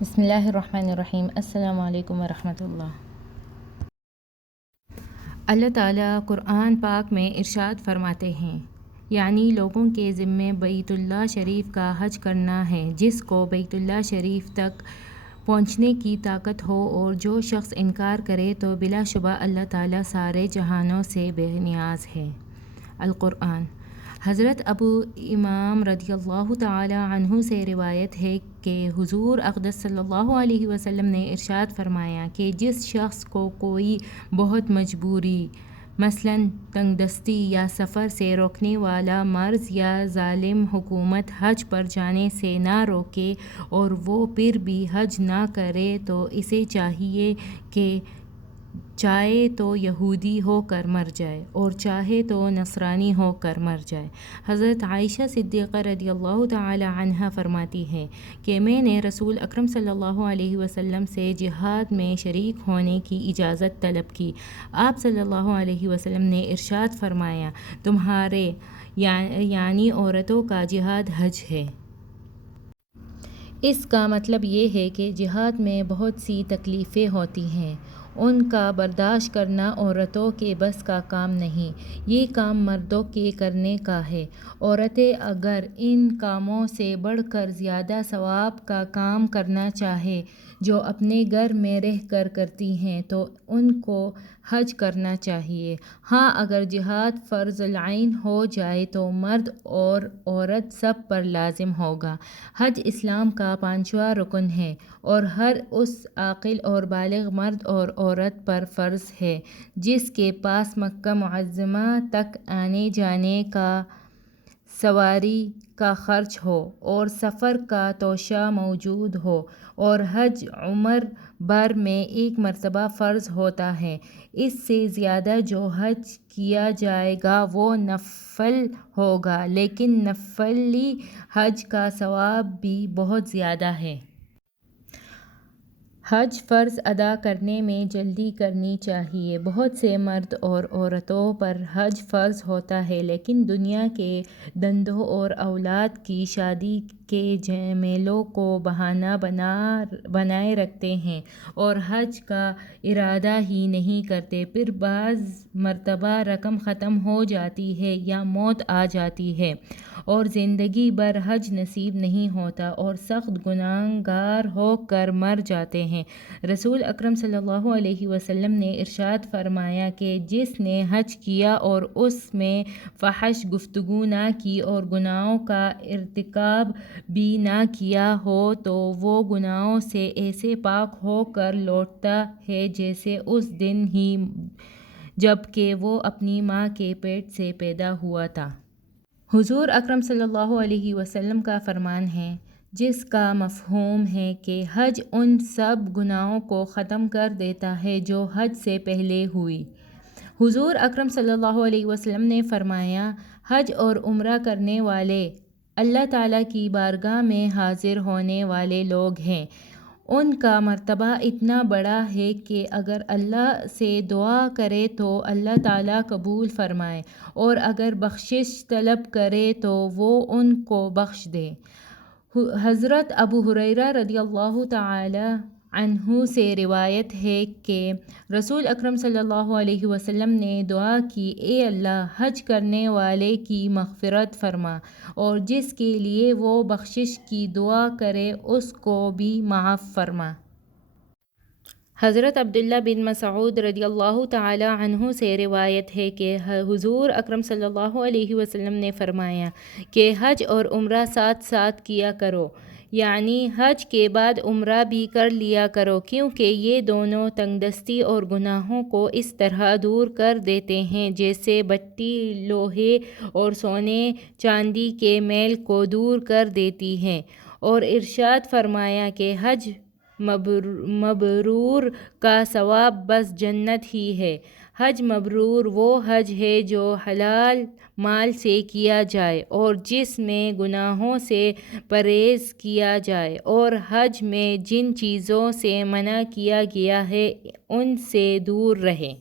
بسم اللہ الرحمن الرحیم۔ السلام علیکم ورحمۃ اللہ۔ اللہ تعالیٰ قرآن پاک میں ارشاد فرماتے ہیں، یعنی لوگوں کے ذمے بیت اللہ شریف کا حج کرنا ہے جس کو بیت اللہ شریف تک پہنچنے کی طاقت ہو، اور جو شخص انکار کرے تو بلا شبہ اللہ تعالیٰ سارے جہانوں سے بے نیاز ہے۔ القرآن۔ حضرت ابو امام رضی اللہ تعالی عنہ سے روایت ہے کہ حضور اقدس صلی اللہ علیہ وسلم نے ارشاد فرمایا کہ جس شخص کو کوئی بہت مجبوری، مثلاً تنگ دستی یا سفر سے روکنے والا مرض یا ظالم حکومت حج پر جانے سے نہ روکے اور وہ پھر بھی حج نہ کرے تو اسے چاہیے کہ چاہے تو یہودی ہو کر مر جائے اور چاہے تو نصرانی ہو کر مر جائے۔ حضرت عائشہ صدیقہ رضی اللہ تعالی عنہا فرماتی ہیں کہ میں نے رسول اکرم صلی اللہ علیہ وسلم سے جہاد میں شریک ہونے کی اجازت طلب کی۔ آپ صلی اللہ علیہ وسلم نے ارشاد فرمایا، تمہارے یعنی عورتوں کا جہاد حج ہے۔ اس کا مطلب یہ ہے کہ جہاد میں بہت سی تکلیفیں ہوتی ہیں، ان کا برداشت کرنا عورتوں کے بس کا کام نہیں، یہ کام مردوں کے کرنے کا ہے۔ عورتیں اگر ان کاموں سے بڑھ کر زیادہ ثواب کا کام کرنا چاہیں جو اپنے گھر میں رہ کر کرتی ہیں تو ان کو حج کرنا چاہیے۔ ہاں، اگر جہاد فرض العین ہو جائے تو مرد اور عورت سب پر لازم ہوگا۔ حج اسلام کا 5واں رکن ہے اور ہر اس عاقل اور بالغ مرد اور عورت پر فرض ہے جس کے پاس مکہ معظمہ تک آنے جانے کا سواری کا خرچ ہو اور سفر کا توشہ موجود ہو، اور حج عمر بھر میں ایک مرتبہ فرض ہوتا ہے۔ اس سے زیادہ جو حج کیا جائے گا وہ نفل ہوگا، لیکن نفلی حج کا ثواب بھی بہت زیادہ ہے۔ حج فرض ادا کرنے میں جلدی کرنی چاہیے۔ بہت سے مرد اور عورتوں پر حج فرض ہوتا ہے لیکن دنیا کے دھندوں اور اولاد کی شادی کے جھمیلوں کو بہانہ بنائے رکھتے ہیں اور حج کا ارادہ ہی نہیں کرتے۔ پھر بعض مرتبہ رقم ختم ہو جاتی ہے یا موت آ جاتی ہے اور زندگی بھر حج نصیب نہیں ہوتا اور سخت گنہگار ہو کر مر جاتے ہیں۔ رسول اکرم صلی اللہ علیہ وسلم نے ارشاد فرمایا کہ جس نے حج کیا اور اس میں فحش گفتگو نہ کی اور گناہوں کا ارتکاب بھی نہ کیا ہو تو وہ گناہوں سے ایسے پاک ہو کر لوٹتا ہے جیسے اس دن ہی جب کہ وہ اپنی ماں کے پیٹ سے پیدا ہوا تھا۔ حضور اکرم صلی اللہ علیہ وسلم کا فرمان ہے جس کا مفہوم ہے کہ حج ان سب گناہوں کو ختم کر دیتا ہے جو حج سے پہلے ہوئی۔ حضور اکرم صلی اللہ علیہ وسلم نے فرمایا، حج اور عمرہ کرنے والے اللہ تعالیٰ کی بارگاہ میں حاضر ہونے والے لوگ ہیں۔ ان کا مرتبہ اتنا بڑا ہے کہ اگر اللہ سے دعا کرے تو اللہ تعالیٰ قبول فرمائے اور اگر بخشش طلب کرے تو وہ ان کو بخش دے۔ حضرت ابو ہریرہ رضی اللہ تعالی عنہ سے روایت ہے کہ رسول اکرم صلی اللہ علیہ وسلم نے دعا کی، اے اللہ، حج کرنے والے کی مغفرت فرما اور جس کے لیے وہ بخشش کی دعا کرے اس کو بھی معاف فرما۔ حضرت عبداللہ بن مسعود رضی اللہ تعالی عنہ سے روایت ہے کہ حضور اکرم صلی اللہ علیہ وسلم نے فرمایا کہ حج اور عمرہ ساتھ ساتھ کیا کرو، یعنی حج کے بعد عمرہ بھی کر لیا کرو، کیونکہ یہ دونوں تنگ دستی اور گناہوں کو اس طرح دور کر دیتے ہیں جیسے بتی لوہے اور سونے چاندی کے میل کو دور کر دیتی ہے۔ اور ارشاد فرمایا کہ حج مبرور کا ثواب بس جنت ہی ہے۔ حج مبرور وہ حج ہے جو حلال مال سے کیا جائے اور جس میں گناہوں سے پرہیز کیا جائے اور حج میں جن چیزوں سے منع کیا گیا ہے ان سے دور رہے۔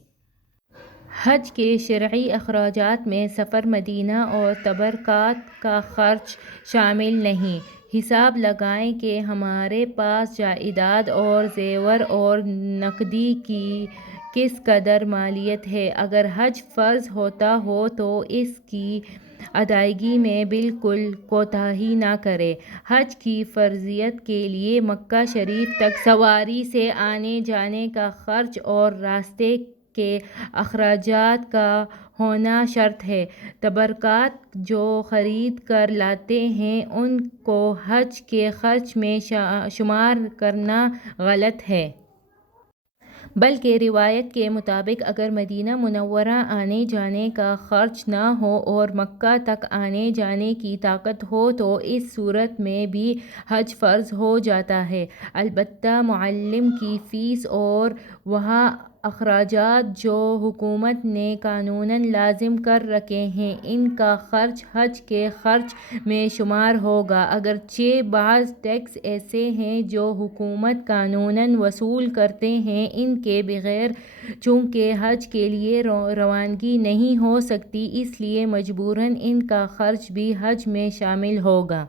حج کے شرعی اخراجات میں سفر، مدینہ اور تبرکات کا خرچ شامل نہیں، حساب لگائیں کہ ہمارے پاس جائیداد اور زیور اور نقدی کی کس قدر مالیت ہے۔ اگر حج فرض ہوتا ہو تو اس کی ادائیگی میں بالکل کوتاہی نہ کریں۔ حج کی فرضیت کے لیے مکہ شریف تک سواری سے آنے جانے کا خرچ اور راستے کے اخراجات کا ہونا شرط ہے۔ تبرکات جو خرید کر لاتے ہیں ان کو حج کے خرچ میں شمار کرنا غلط ہے۔ بلکہ روایت کے مطابق اگر مدینہ منورہ آنے جانے کا خرچ نہ ہو اور مکہ تک آنے جانے کی طاقت ہو تو اس صورت میں بھی حج فرض ہو جاتا ہے۔ البتہ معلم کی فیس اور وہ اخراجات جو حکومت نے قانوناً لازم کر رکھے ہیں ان کا خرچ حج کے خرچ میں شمار ہوگا۔ اگرچہ بعض ٹیکس ایسے ہیں جو حکومت قانوناً وصول کرتے ہیں ان کے بغیر چونکہ حج کے لیے روانگی نہیں ہو سکتی اس لیے مجبوراً ان کا خرچ بھی حج میں شامل ہوگا۔